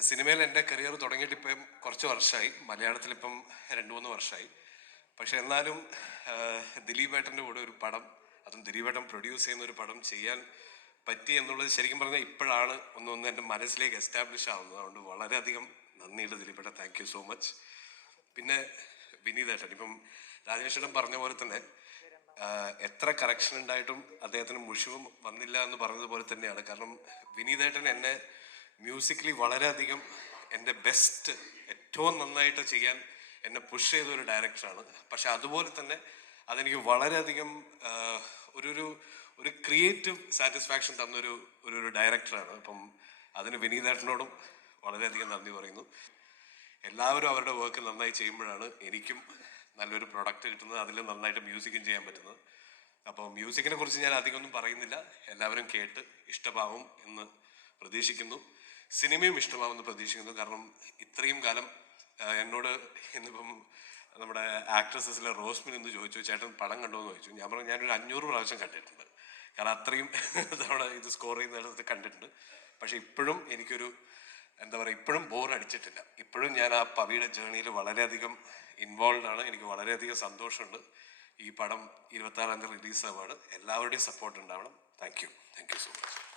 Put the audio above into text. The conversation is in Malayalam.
സിനിമയിൽ എന്റെ കരിയർ തുടങ്ങിയിട്ട് ഇപ്പം കുറച്ച് വർഷമായി മലയാളത്തിൽ ഇപ്പം രണ്ട് മൂന്ന് വർഷമായി പക്ഷെ എന്നാലും ദിലീപ് ഏട്ടന്റെ കൂടെ ഒരു പടം അതും ദിലീപ് ഏട്ടൻ പ്രൊഡ്യൂസ് ചെയ്യുന്ന ഒരു പടം ചെയ്യാൻ പറ്റി എന്നുള്ളത് ശരിക്കും പറഞ്ഞാൽ ഇപ്പോഴാണ് ഒന്നൊന്ന് എന്റെ മനസ്സിലേക്ക് എസ്റ്റാബ്ലിഷ് ആവുന്നത്. അതുകൊണ്ട് വളരെയധികം നന്ദിയുണ്ട് ദിലീപ് ഏട്ടൻ താങ്ക് യു സോ മച്ച് പിന്നെ വിനീതേട്ടൻ. ഇപ്പം രാജേഷേട്ടൻ പറഞ്ഞ പോലെ തന്നെ എത്ര കറക്ഷൻ ഉണ്ടായിട്ടും അദ്ദേഹത്തിന് മുഷിവും വന്നില്ല എന്ന് പറഞ്ഞതുപോലെ തന്നെയാണ്. കാരണം വിനീതേട്ടൻ എന്നെ മ്യൂസിക്കലി വളരെയധികം എന്റെ ബെസ്റ്റ് ഏറ്റവും നന്നായിട്ട് ചെയ്യാൻ എന്നെ പുഷ് ചെയ്ത ഒരു ഡയറക്ടറാണ് പക്ഷെ അതുപോലെ തന്നെ അതെനിക്ക് വളരെയധികം ഒരു ഒരു ഒരു ക്രിയേറ്റീവ് സാറ്റിസ്ഫാക്ഷൻ തന്നൊരു ഒരു ഒരു ഡയറക്ടറാണ് അപ്പം അതിന് വിനീതേട്ടനോടും വളരെയധികം നന്ദി പറയുന്നു. എല്ലാവരും അവരുടെ വർക്ക് നന്നായി ചെയ്യുമ്പോഴാണ് എനിക്കും നല്ലൊരു പ്രൊഡക്റ്റ് കിട്ടുന്നത് അതിൽ നന്നായിട്ട് മ്യൂസിക്കും ചെയ്യാൻ പറ്റുന്നത്. അപ്പോൾ മ്യൂസിക്കിനെ കുറിച്ച് ഞാൻ അധികമൊന്നും പറയുന്നില്ല. എല്ലാവരും കേട്ട് ഇഷ്ടമാവും എന്ന് പ്രതീക്ഷിക്കുന്നു. സിനിമയും ഇഷ്ടമാവുമെന്ന് പ്രതീക്ഷിക്കുന്നു. കാരണം ഇത്രയും കാലം എന്നോട് ഇന്നിപ്പം നമ്മുടെ ആക്ട്രസസിലെ റോസ്മിൻ എന്ന് ചോദിച്ചു ചേട്ടൻ പടം കണ്ടോ? എന്ന് ചോദിച്ചു. ഞാൻ പറഞ്ഞു ഞാനൊരു അഞ്ഞൂറ് പ്രാവശ്യം കണ്ടിട്ടുണ്ട്. കാരണം അത്രയും തവണ ഇത് സ്കോർ ചെയ്യുന്ന കണ്ടിട്ടുണ്ട്. പക്ഷെ ഇപ്പോഴും എനിക്കൊരു എന്താ പറയുക ഇപ്പോഴും ബോർ അടിച്ചിട്ടില്ല ഇപ്പോഴും ഞാൻ ആ പവിയുടെ ജേണിയിൽ വളരെയധികം ഇൻവോൾവ് ആണ്. എനിക്ക് വളരെയധികം സന്തോഷമുണ്ട്. ഈ പടം ഇരുപത്താറാം തീയതി റിലീസ് ആവാണ് എല്ലാവരുടെയും സപ്പോർട്ട് ഉണ്ടാവണം. Thank you thank you so much